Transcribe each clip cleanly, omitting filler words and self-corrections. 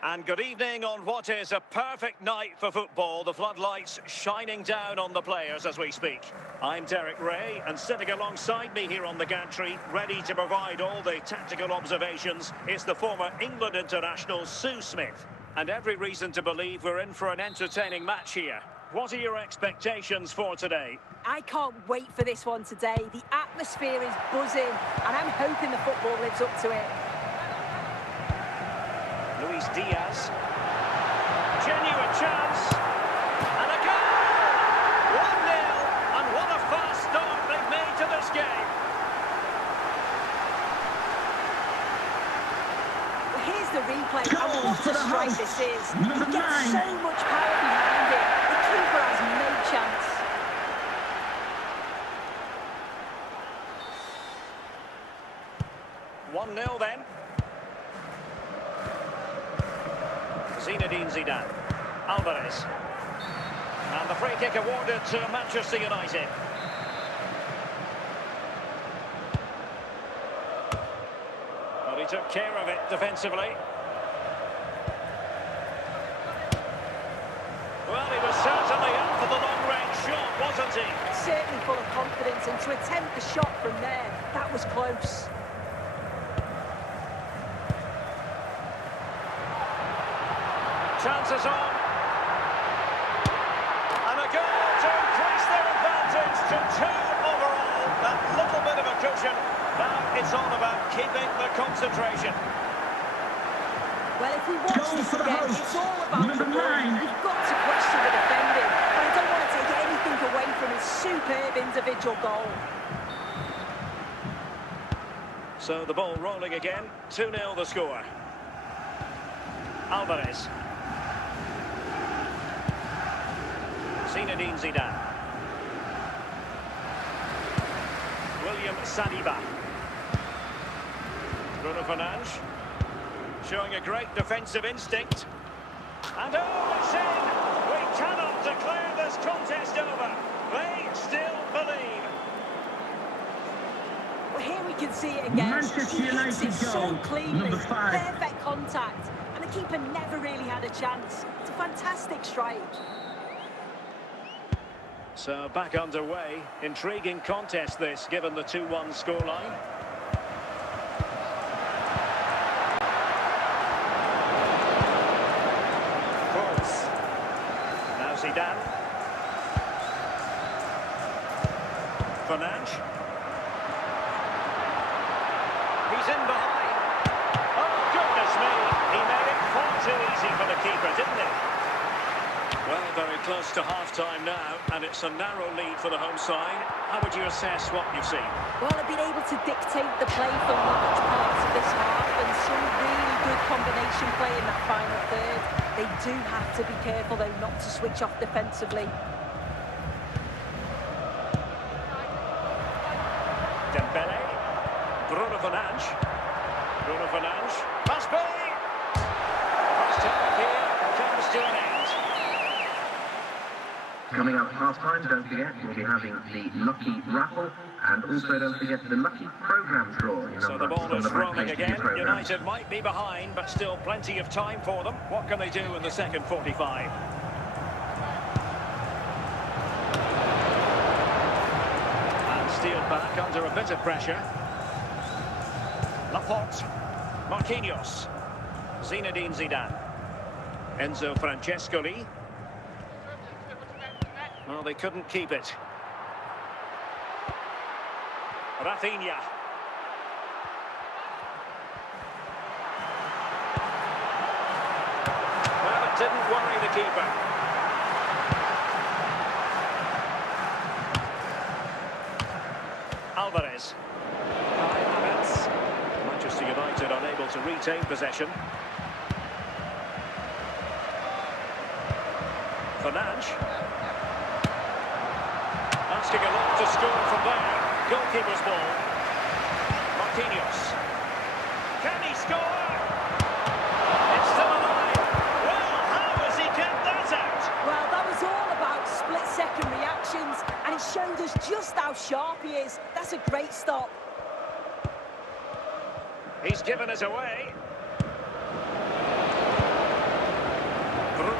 And good evening on what is a perfect night for football. The floodlights shining down on the players as we speak. I'm Derek Ray, and sitting alongside me here on the gantry, ready to provide all the tactical observations, is the former England international Sue Smith. And every reason to believe we're in for an entertaining match here. What are your expectations for today? I can't wait for this one today. The atmosphere is buzzing, and I'm hoping the football lives up to it. Luis Diaz. Genuine chance. And a goal! 1-0. And what a fast start they've made to this game. Well, here's the replay. And what a strike this is. He gets so much power behind it. The keeper has no chance. One-0 then. Zinedine Zidane. Alvarez. And the free kick awarded to Manchester United. Well, he took care of it defensively. Well, he was certainly up for the long-range shot, wasn't he? Certainly full of confidence, and to attempt the shot from there, that was close. Chances on. And a goal to increase their advantage to 2 overall. That little bit of a cushion. Now it's all about keeping the concentration. Well, if we watch this again, it's all about the ball. You've got to question the defending, but I don't want to take anything away from his superb individual goal. So the ball rolling again. 2-0 the score. Alvarez. Zinedine Zidane. William Saliba. Bruno Fernandes. Showing a great defensive instinct. And oh, it's in! We cannot declare this contest over. They still believe. Well, here we can see it again. He hits it so cleanly. Perfect contact. And the keeper never really had a chance. It's a fantastic strike. So back underway. Intriguing contest this, given the 2-1 scoreline. Cross. Now Zidane. Fernandes. He's in behind. Oh, goodness me. He made it far too easy for the keeper, didn't he? Well, very close to half-time now, and it's a narrow lead for the home side. How would you assess what you've seen? Well, they've been able to dictate the play for large parts of this half, and some really good combination play in that final third. They do have to be careful, though, not to switch off defensively. Dembele. Bruno Fernandes. Bruno Fernandes. Must be! First half here comes to an end. Coming up half-time, don't forget, we'll be having the Lucky Raffle, and also don't forget the Lucky Programme draw. So the ball is rolling again. United might be behind, but still plenty of time for them. What can they do in the second 45? And steered back under a bit of pressure. Laporte. Marquinhos. Zinedine Zidane. Enzo Francescoli. Well, they couldn't keep it. Rafinha. Well, it didn't worry the keeper. Alvarez. Manchester United unable to retain possession. Fernandes. Asking a lot to score from there. Goalkeeper's ball. Marquinhos. Can he score? It's still alive. Well, how has he kept that out? Well, that was all about split-second reactions, and it showed us just how sharp he is. That's a great stop. He's given it away.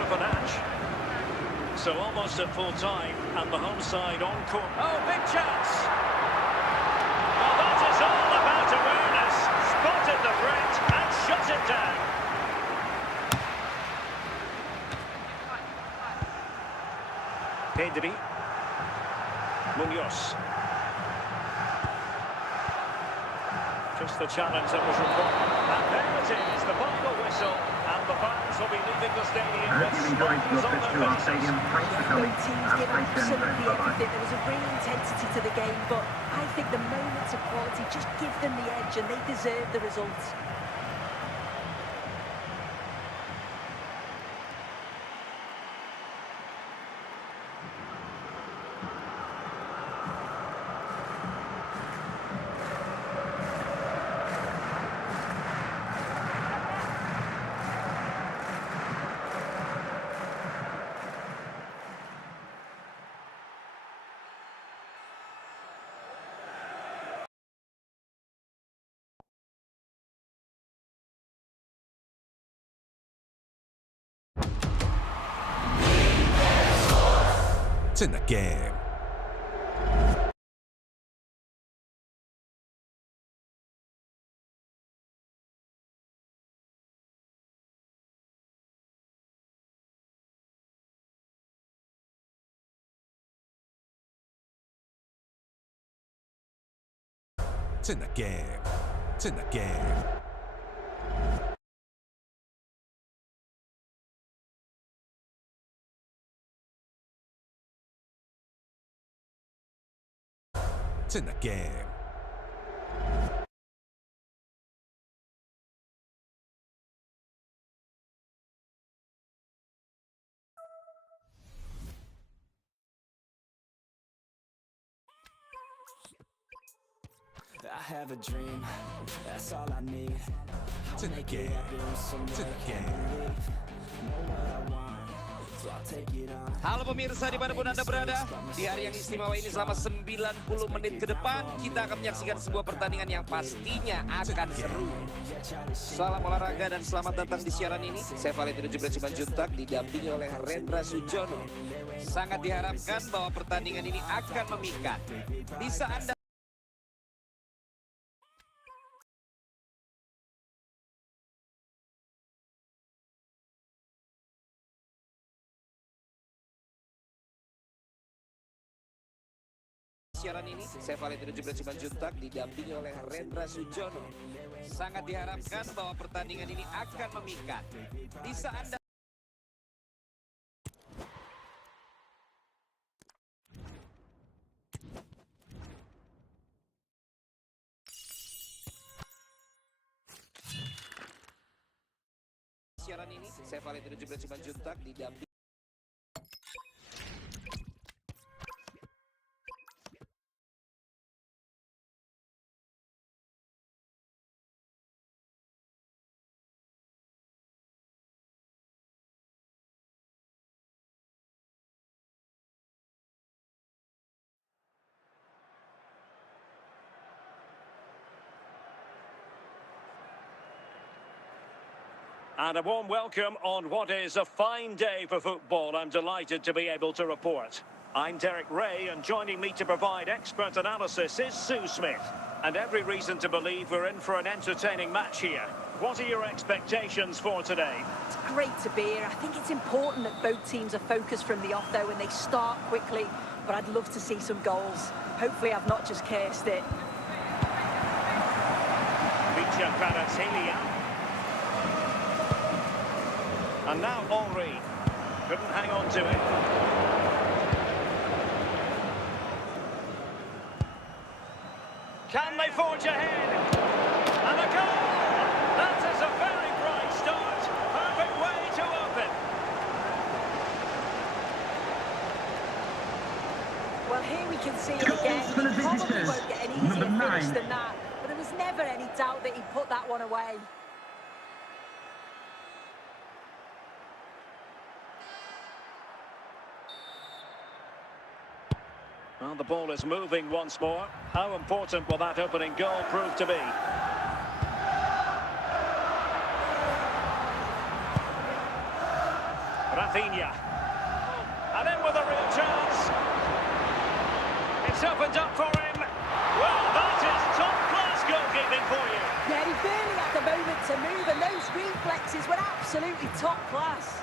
of an edge. So almost at full time, and the home side on court. Oh, big chance! Well, that is all about awareness. Spotted the threat and shut it down. Pedri. Munoz. Just the challenge that was required. And there it is, the final whistle. And the fans will be leaving the stadium with smiles on their faces. Both teams give absolutely everything. There was a real intensity to the game, but I think the moments of quality just give them the edge, and they deserve the results. It's in the game. It's in the game. It's in the game. It's in the game. I have a dream, that's all I need. It's in the game. It's in the game. Halo pemirsa dimanapun Anda berada. Di hari yang istimewa ini selama 90 menit ke depan kita akan menyaksikan sebuah pertandingan yang pastinya akan seru. Salam olahraga dan selamat datang di siaran ini. Saya Valentino Simanjuntak didampingi oleh Rendra Sujono. Sangat diharapkan bahwa pertandingan ini akan memikat. Bisa Anda siaran ini, saya Valentino Simanjuntak didampingi oleh Rendra Sujono. Sangat diharapkan bahwa pertandingan ini akan memikat. Bisa Anda siaran ini, saya Valentino Simanjuntak didampingi And a warm welcome on what is a fine day for football. I'm delighted to be able to report. I'm Derek Ray, and joining me to provide expert analysis is Sue Smith. And every reason to believe we're in for an entertaining match here. What are your expectations for today? It's great to be here. I think it's important that both teams are focused from the off, though, and they start quickly. But I'd love to see some goals. Hopefully I've not just cursed it. Feature Kvaratskhelia. And now Henry. Couldn't hang on to it. Can they forge ahead? And a goal! That is a very bright start. Perfect way to open. Well, here we can see it again. He probably won't get any easier finish than that. But there was never any doubt that he put that one away. Well, the ball is moving once more. How important will that opening goal prove to be? Rafinha. And in with a real chance. It's opened up for him. Well, that is top-class goalkeeping for you. Yeah, he barely had the moment to move, and those reflexes were absolutely top class.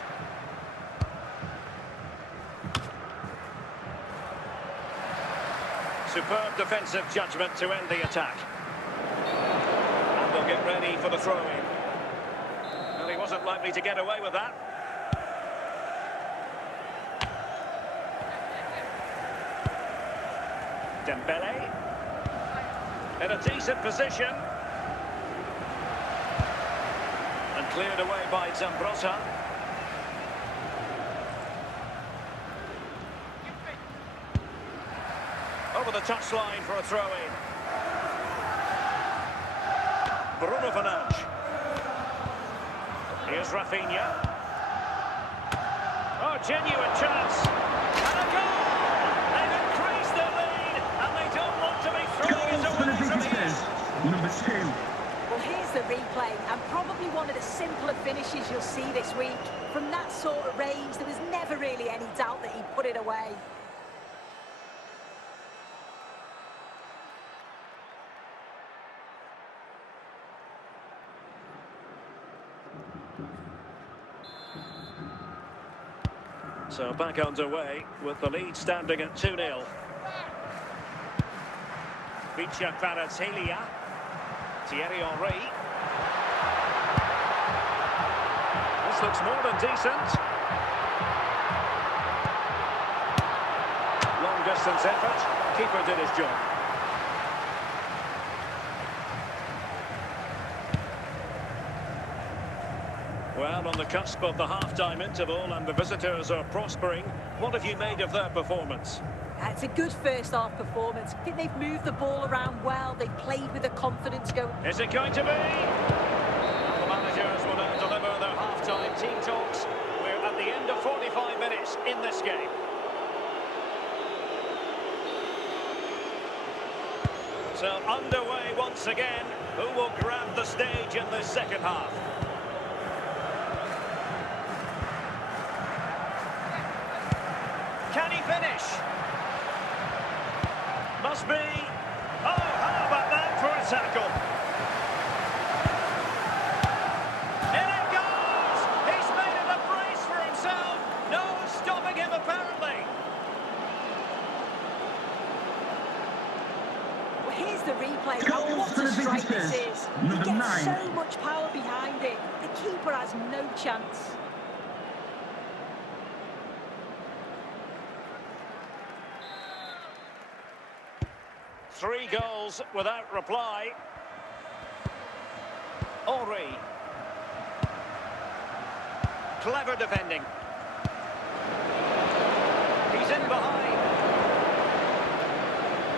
Superb defensive judgment to end the attack. And they'll get ready for the throw-in. Well, he wasn't likely to get away with that. Dembele. In a decent position. And cleared away by Zambrotta. Over the touchline for a throw-in. Bruno Fernandes. Here's Rafinha. Oh, genuine chance. And a goal! They've increased their lead, and they don't want to be throwing it away from here. Number 2. Well, here's the replay, and probably one of the simpler finishes you'll see this week. From that sort of range, there was never really any doubt that he'd put it away. So back underway with the lead standing at 2-0. Vicha Kvaratskhelia. Thierry Henry. This looks more than decent. Long distance effort. Keeper did his job. Well, on the cusp of the half-time interval, and the visitors are prospering. What have you made of their performance? It's a good first-half performance. I think they've moved the ball around well. They've played with the confidence going. Is it going to be? Well, the managers will now deliver their half-time team talks. We're at the end of 45 minutes in this game. So underway once again. Who will grab the stage in this second half? Can he finish? Must be. Oh, how about that for a tackle? In it goes! He's made it a brace for himself. No stopping him, apparently. Well, here's the replay. And what a strike this is. He gets so much power behind it. The keeper has no chance. Three goals without reply. Henry. Clever defending. He's in behind.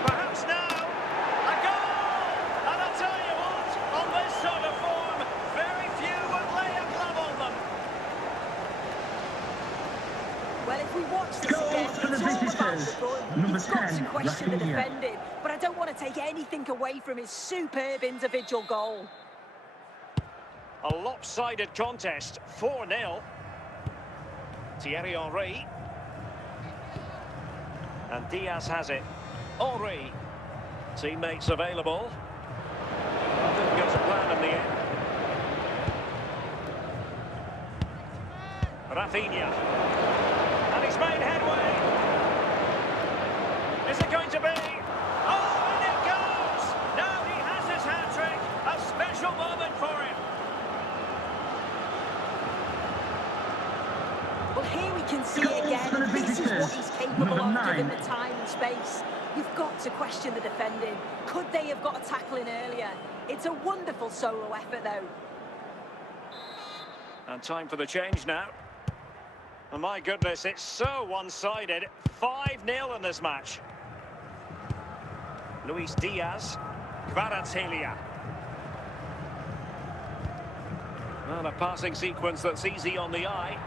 Perhaps now. A goal! And I'll tell you what, on this sort of form, very few would lay a glove on them. Well, if we watch this again, it's all about the goal. He's got to question the defending, but I don't want to take anything away from his superb individual goal. A lopsided contest, 4-0. Thierry Henry. And Diaz has it. Henry. Teammates available. Didn't go to plan in the end. Rafinha. And he's made headway. Is it going to be? Oh, and it goes! Now he has his hat-trick. A special moment for him. Well, here we can see it again. This is what he's capable of, given the time and space. You've got to question the defending. Could they have got a tackle in earlier? It's a wonderful solo effort, though. And time for the change now. Oh, my goodness, it's so one-sided. 5-0 in this match. Luis Diaz. Kvaratskhelia. Well, a passing sequence that's easy on the eye.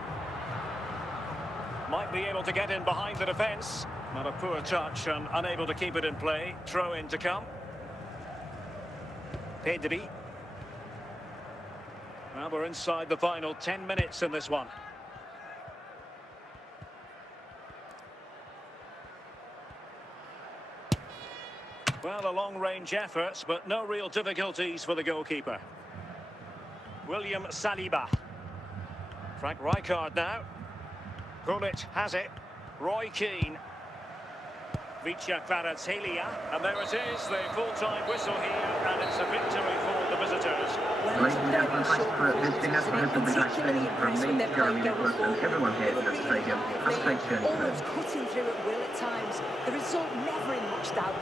Might be able to get in behind the defence. Not a poor touch and unable to keep it in play. Throw in to come. Pedri. Well, we're inside the final 10 minutes in this one. Well, a long-range effort, but no real difficulties for the goalkeeper. William Saliba. Frank Rijkaard now. Gullit has it. Roy Keane. Vicha Kvaratskhelia. And there it is, the full-time whistle here, and it's a victory for the visitors. Ladies and gentlemen, thanks for visiting us. I hope you'll be back soon. From me, Jeremy, Nicholas, and everyone here at the stadium. Have a safe journey. Almost cutting through at will at times. The result never in much doubt.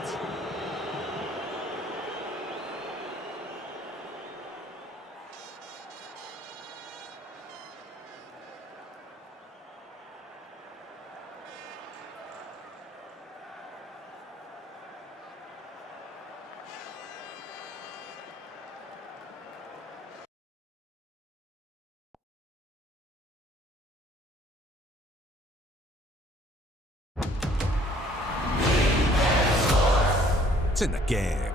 It's in the game.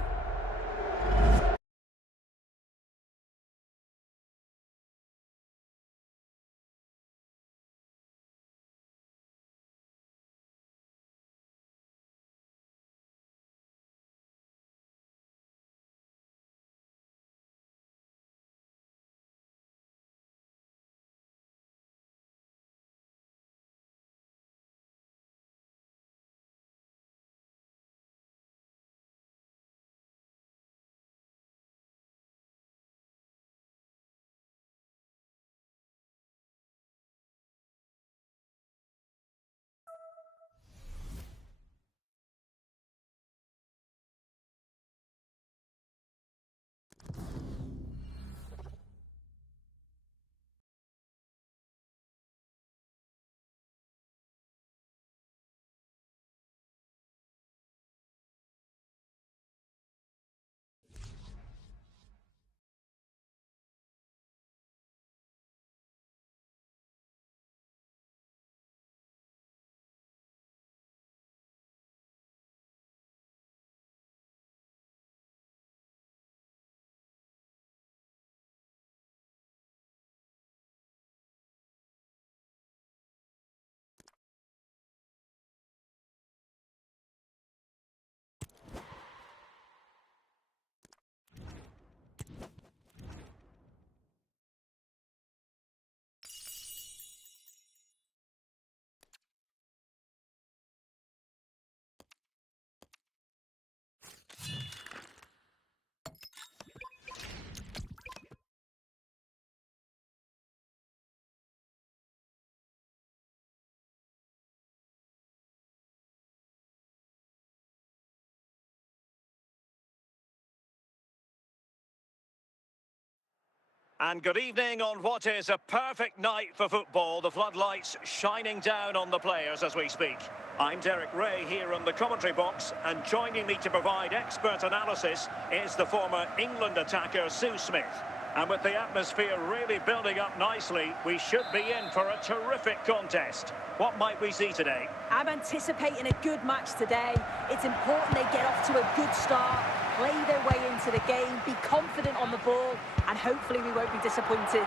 And good evening on what is a perfect night for football. The floodlights shining down on the players as we speak. I'm Derek Ray here in the commentary box, and joining me to provide expert analysis is the former England attacker Sue Smith. And with the atmosphere really building up nicely, we should be in for a terrific contest. What might we see today? I'm anticipating a good match today. It's important they get off to a good start, play their way into the game, be confident on the ball, and hopefully we won't be disappointed.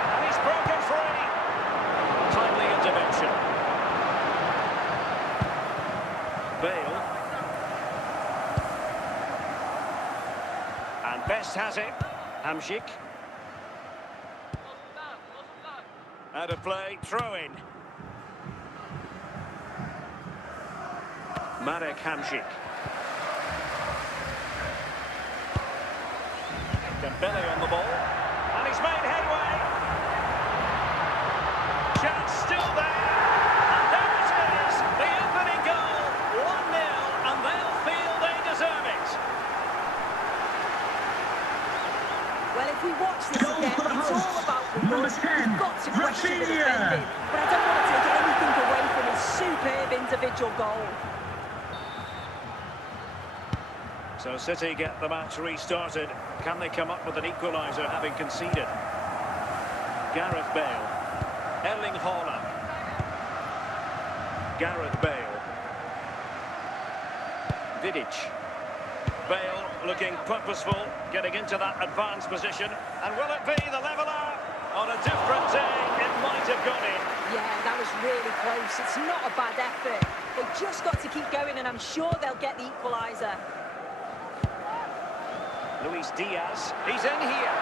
And he's broken free. Timely intervention. Bale. And Best has it. Hamsik. Out of play, throw in. Marek Hamsik. Dembele on the ball, and he's made headway. Chance still there, and there it is, the opening goal, 1-0, and they'll feel they deserve it. Well, if we watch this again, it's all about the run. We've got to question the defending, but I don't want to take anything away from his superb individual goal. So City get the match restarted. Can they come up with an equaliser having conceded? Gareth Bale. Erling Haaland. Gareth Bale. Vidic. Bale looking purposeful, getting into that advanced position. And will it be the leveller? On a different day, it might have gone in. Yeah, that was really close. It's not a bad effort. They've just got to keep going, and I'm sure they'll get the equaliser. Luis Diaz, he's in here.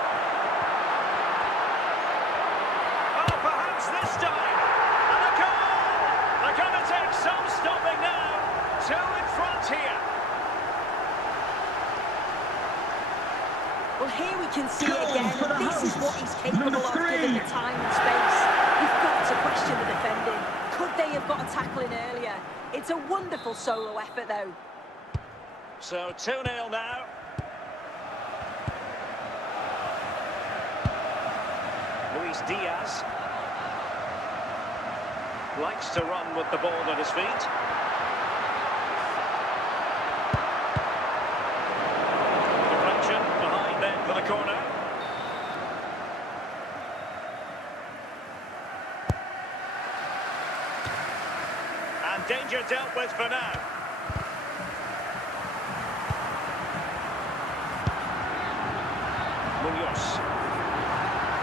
Oh, perhaps this time. And a goal! They're going to take some stopping now. Two in front here. Well, here we can see again, this is what he's capable of given the time and space. You've got to question the defending. Could they have got a tackle in earlier? It's a wonderful solo effort, though. So 2-0 now. Luis Diaz likes to run with the ball at his feet. Deflection behind then for the corner. And danger dealt with for now.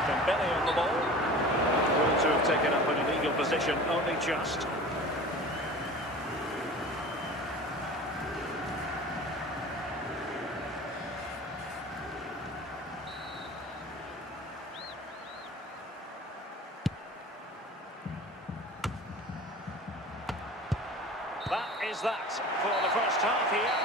Dembele on the ball. Ruled to have taken up an illegal position, only just. That is that for the first half here.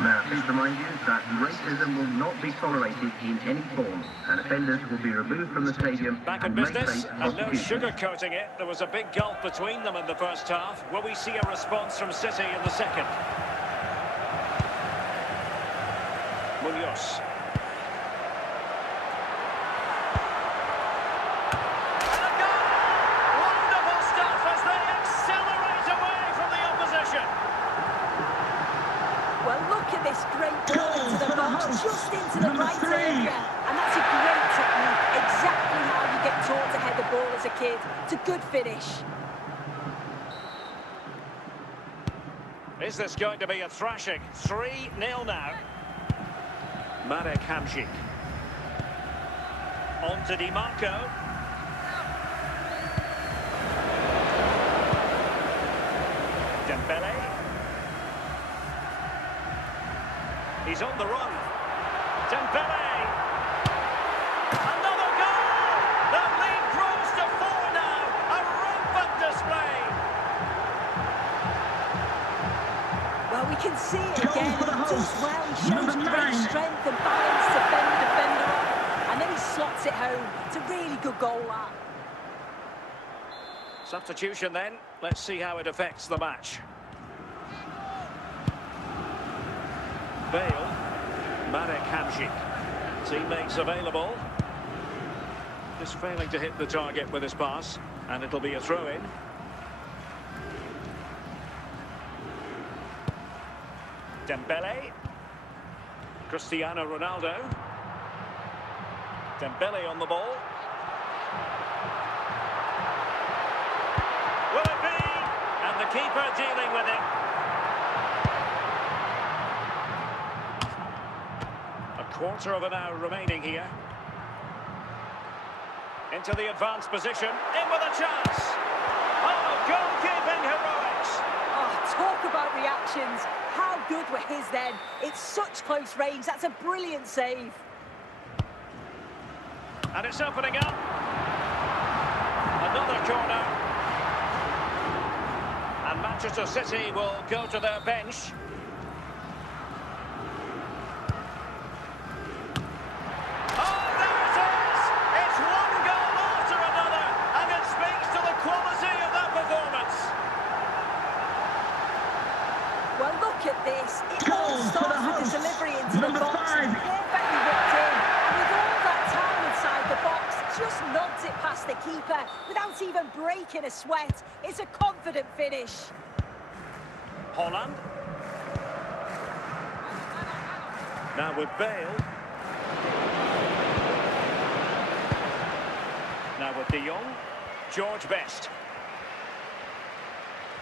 Now, please remind you that racism will not be tolerated in any form, and offenders will be removed from the stadium. Back in business, and no sugarcoating it. There was a big gulf between them in the first half. Will we see a response from City in the second? Munoz. And a goal! Wonderful stuff as they accelerate away from the opposition. Well, look at this great ball into the box, just into the right area. And that's a great technique, exactly how you get taught to head the ball as a kid. It's a good finish. Is this going to be a thrashing? 3-0 now. Marek Hamsik. On to Di Marco. Dembele. He's on the run. Dembele. Another goal! The lead grows to 4 now. A rampant display. Well, we can see it again. He does well. He shows great strength and balance to fend the defender off. And then he slots it home. It's a really good goal, that. Substitution then. Let's see how it affects the match. Bale, Marek Hamsik, teammates available. Just failing to hit the target with his pass, and it'll be a throw-in. Dembele, Cristiano Ronaldo. Dembele on the ball. Will it be? And the keeper dealing with it. Quarter of an hour remaining here. Into the advanced position. In with a chance. Oh, goalkeeping heroics. Oh, talk about reactions. How good were his then? It's such close range. That's a brilliant save. And it's opening up. Another corner. And Manchester City will go to their bench. This. It all starts with the delivery into the box, perfectly whipped in, and with all that time inside the box, just knocks it past the keeper without even breaking a sweat. It's a confident finish. Holland. Now with Bale. Now with De Jong. George Best.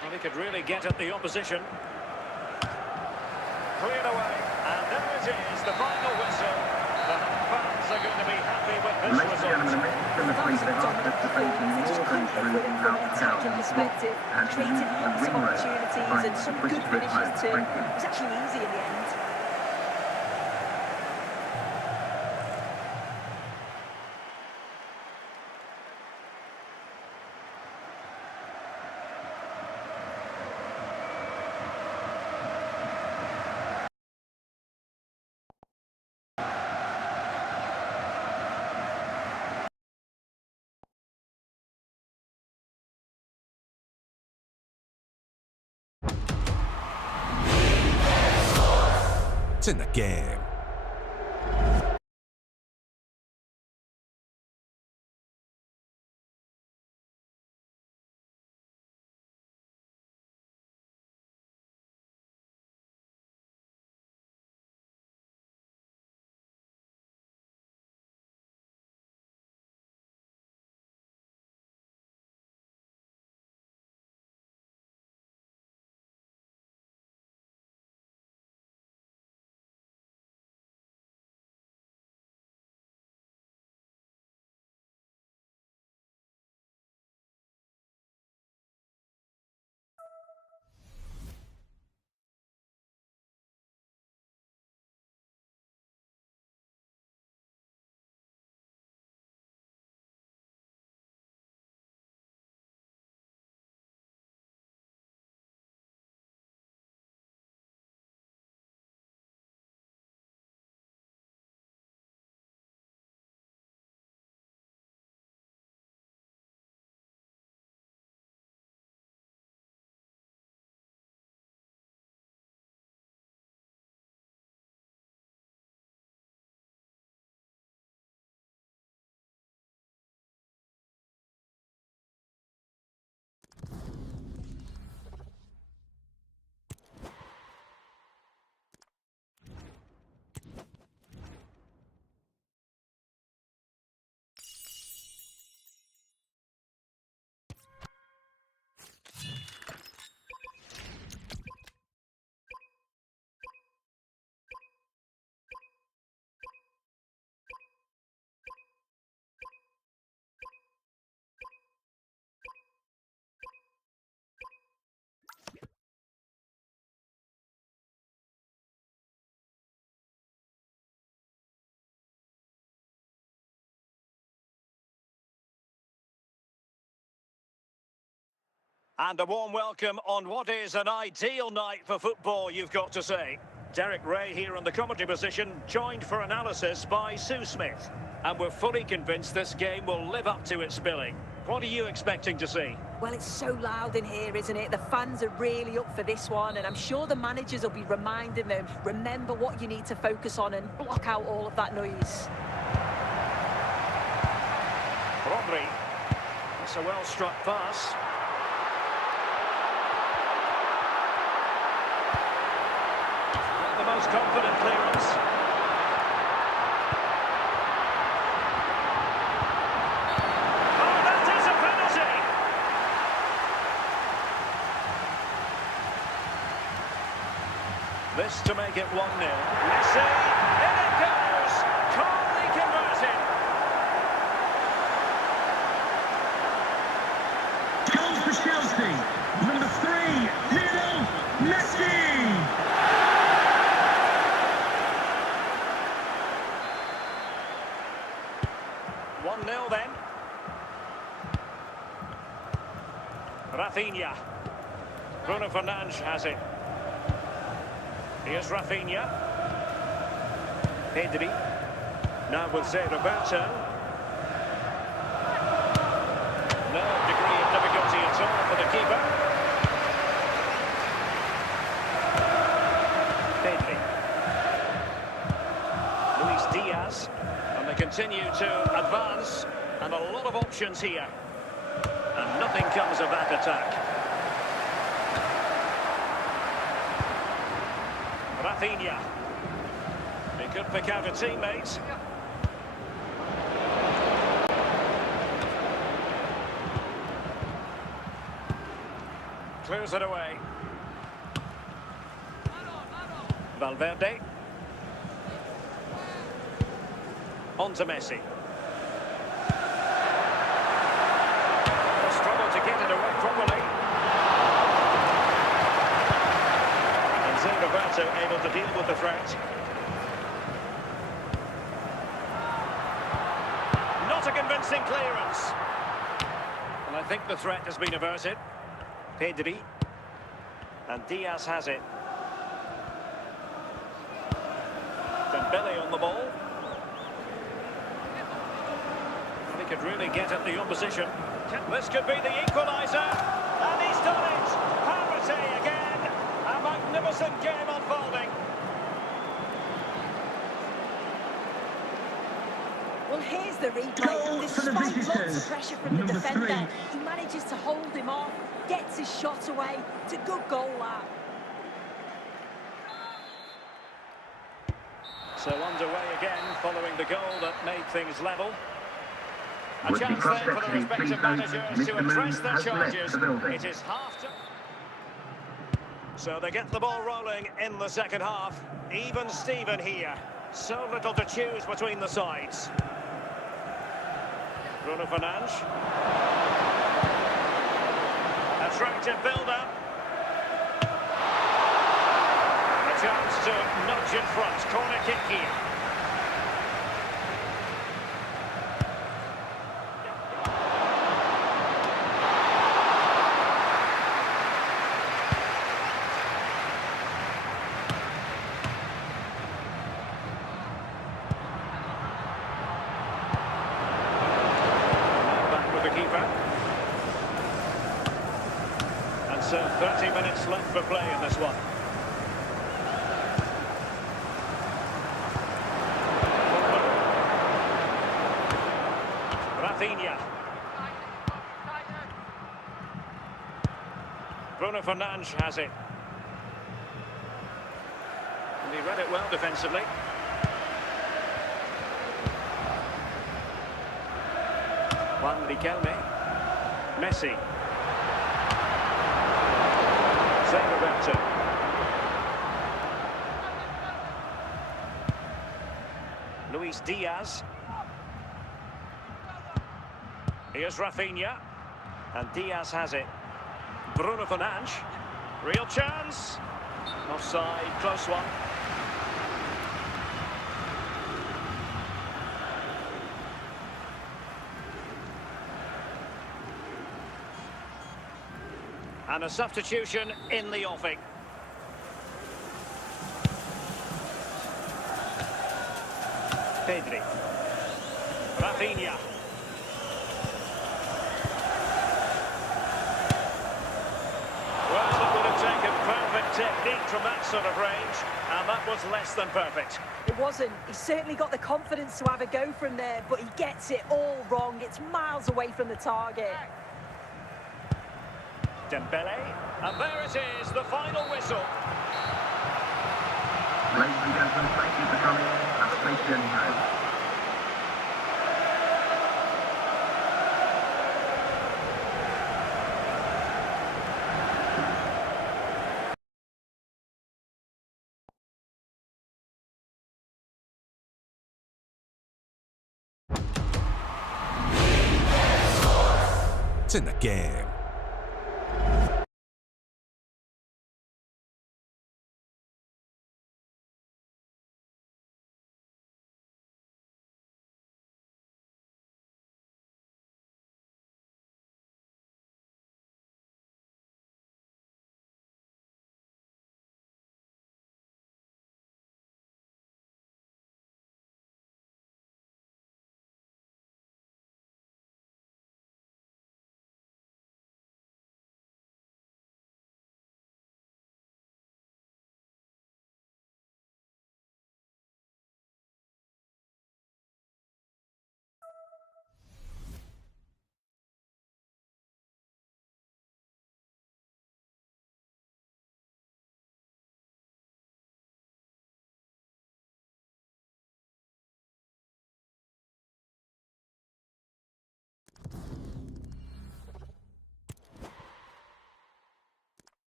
Well, he could really get at the opposition. Cleared away, and there it is, the final whistle. The fans are going to be happy with this Ladies and gentlemen, result. the minutes to the three, they asked us to take more than through out From an attacking perspective, and created use lots the of wing road opportunities and some push good to it home. finishes too. Thank you. It was actually easy in the end. It's in the game. And a warm welcome on what is an ideal night for football, you've got to say. Derek Ray here in the commentary position, joined for analysis by Sue Smith. And we're fully convinced this game will live up to its billing. What are you expecting to see? Well, it's so loud in here, isn't it? The fans are really up for this one, and I'm sure the managers will be reminding them, remember what you need to focus on and block out all of that noise. Rodri. It's a well-struck pass. Not the most confident clearance. Oh, that is a penalty! This to make it 1-0. Messi, in it goes! Calmly converted. Goals for Chelsea. Number 3, Lionel Messi. 1-0 then. Rafinha. Bruno Fernandes has it. Here's Rafinha. Pedri. Now with Roberto. No degree of difficulty at all for the keeper. Pedri. Luis Diaz. And they continue to advance. And a lot of options here. And nothing comes of that attack. Rafinha. He could pick out a teammate. Clears it away. Valverde. On to Messi. Struggle to get it away properly. And Roberto able to deal with the threat. Not a convincing clearance. And I think the threat has been averted. Pedri. And Diaz has it. Dembele on the ball. And he could really get at the opposition. This could be the equaliser. And he's done it. Parity again. A magnificent game unfolding. Well, here's the replay. Despite lots of pressure from the defender, he manages to hold him off, gets his shot away. It's a good goal, that. So underway again, following the goal that made things level. A Would chance the then for the prospect respective please managers note to Mr. address Moon their has left charges. the building. It is half time. So they get the ball rolling in the second half. Even Steven here. So little to choose between the sides. Bruno Fernandes. Attractive build-up. A chance to nudge in front. Corner kick here. So 30 minutes left for play in this one. Rafinha. Bruno Fernandes has it. And he read it well defensively. Juan Riquelme. Messi. Roberto. Luis Diaz. Here's Rafinha. And Diaz has it. Bruno Fernandes. Real chance. Offside, close one. And a substitution in the offing. Pedri. Rafinha. Well, it would have taken perfect technique from that sort of range, and that was less than perfect. It wasn't. He's certainly got the confidence to have a go from there, but he gets it all wrong. It's miles away from the target. Dembele, and there it is, the final whistle. Ladies and gentlemen, thank you for coming. Have a safe journey home. It's in the game.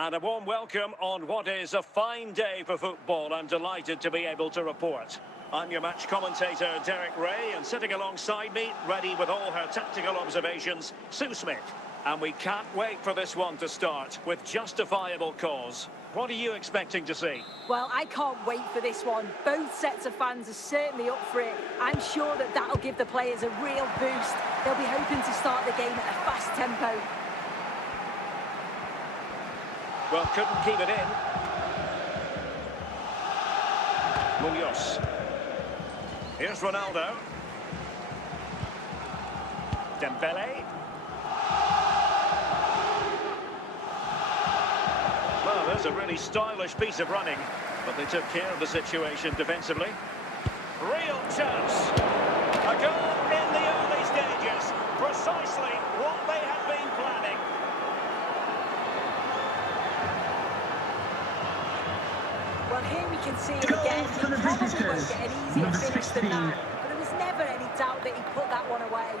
And a warm welcome on what is a fine day for football. I'm delighted to be able to report. I'm your match commentator, Derek Ray, and sitting alongside me, ready with all her tactical observations, Sue Smith. And we can't wait for this one to start, with justifiable cause. What are you expecting to see? Well, I can't wait for this one. Both sets of fans are certainly up for it. I'm sure that that'll give the players a real boost. They'll be hoping to start the game at a fast tempo. Well, couldn't keep it in. Munoz. Here's Ronaldo. Dembele. Well, there's a really stylish piece of running, but they took care of the situation defensively. Real chance. A goal in the early stages. Precisely what they had been planning. Well, here we can see it again. He probably won't get an easier finish than that, but there was never any doubt that he put that one away.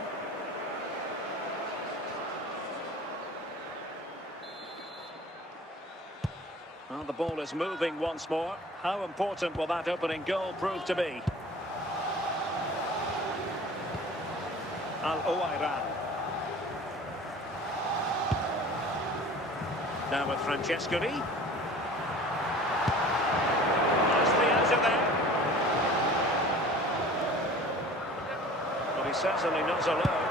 Well, the ball is moving once more. How important will that opening goal prove to be? Al-Owairan. Now with Francescoli. Nicely out of there. But he certainly not alone.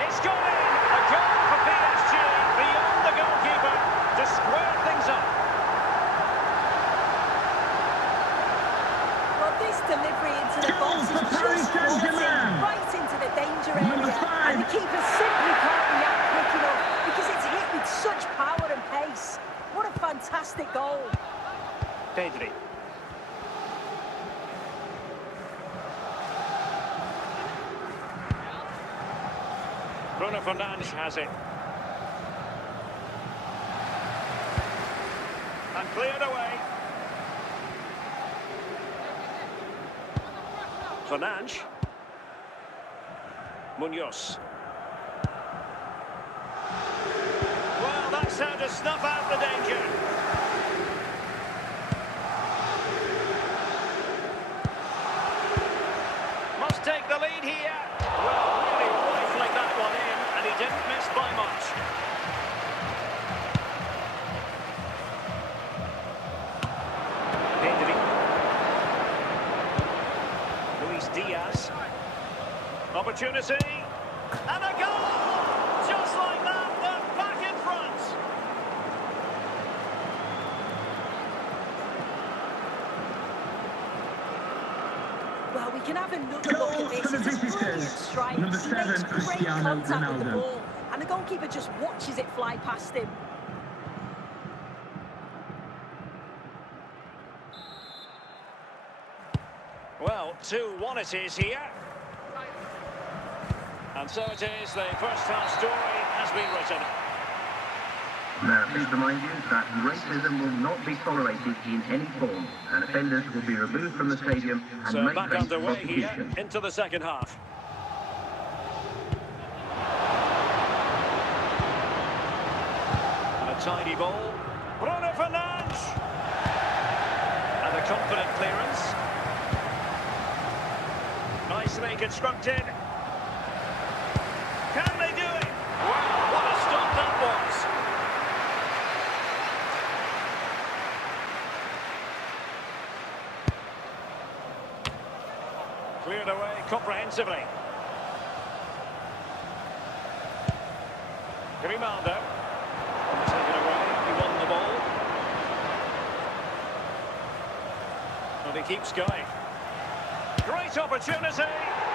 It's gone in! A goal for PSG beyond the goalkeeper to square things up. Well, this delivery into the box is just quality, right into the danger area, and the keeper simply can't react quick enough because it's hit with such power and pace. What a fantastic goal. Pedri. Bruno Fernandes has it. And cleared away. Fernandes. Munoz. Well, that's how to snuff out the danger. Must take the lead here. Well, really rifling that one in, and he didn't miss by much. Diaz. Opportunity. And a goal! Just like that, they're back in front. Well, we can have another look at this. It's a brilliant strike. He makes great contact with the ball, and the goalkeeper just watches it fly past him. Well, 2-1 it is here. And so it is, the first half story has been written. Now, please remind you that racism will not be tolerated in any form, and offenders will be removed from the stadium and So may back face underway here prosecution. into the second half. And a tidy ball. Bruno Fernandes. And a confident clearance. Nicely constructed. Can they do it? Wow, what a stop that was. Cleared away comprehensively. Grimaldo. Taken away, he won the ball. And he keeps going. Great opportunity.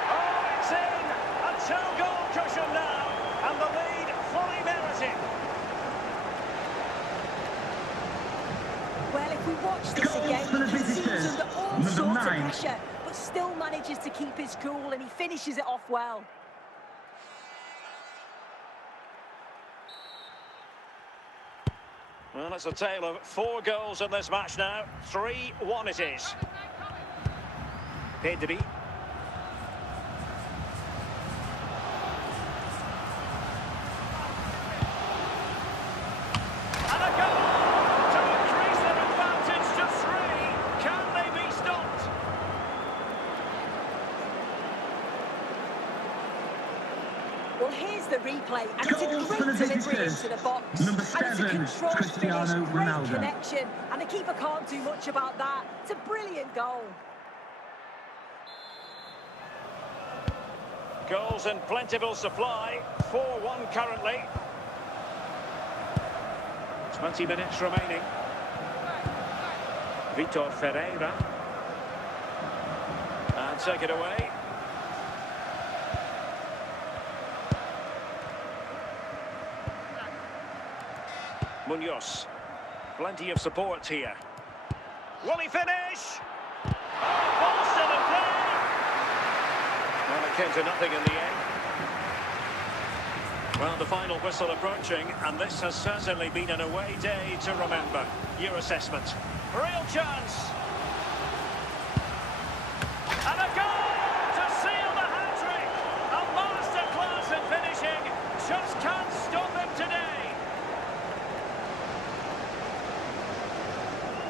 Oh, it's in. A two-goal cushion now. And the lead fully merited. Well, if we watch this again, we can see he's under all sorts of pressure, but still manages to keep his cool, and he finishes it off well. Well, it's a tale of 4 goals in this match now. 3-1 it is. Pedri. Well, here's the replay, and it's a Goals for great the delivery visitors. into the box. Number And it's a 7, controlled finish, Cristiano great Ronaldo. connection, and the keeper can't do much about that. It's a brilliant goal. Goals in plentiful supply. 4-1 currently. 20 minutes remaining. Vitor Ferreira. And take it away. Munoz. Plenty of support here. Will he finish? Oh, ball still in play. Well, it came to nothing in the end. Well, the final whistle approaching, and this has certainly been an away day to remember. Your assessment. Real chance. And a goal to seal the hat-trick. A masterclass in finishing. Just can't stop him today.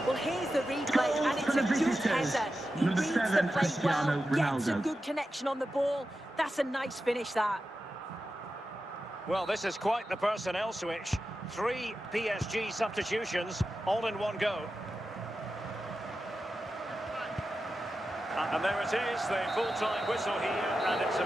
Well, here's the replay, Goal and it's for a the good visitors. header. He Number reads 7, the play Cristiano well, gets a Ronaldo. good connection on the ball. That's a nice finish, that. Well, this is quite the personnel switch. 3 PSG substitutions, all in one go. And there it is, the full-time whistle here, and it's a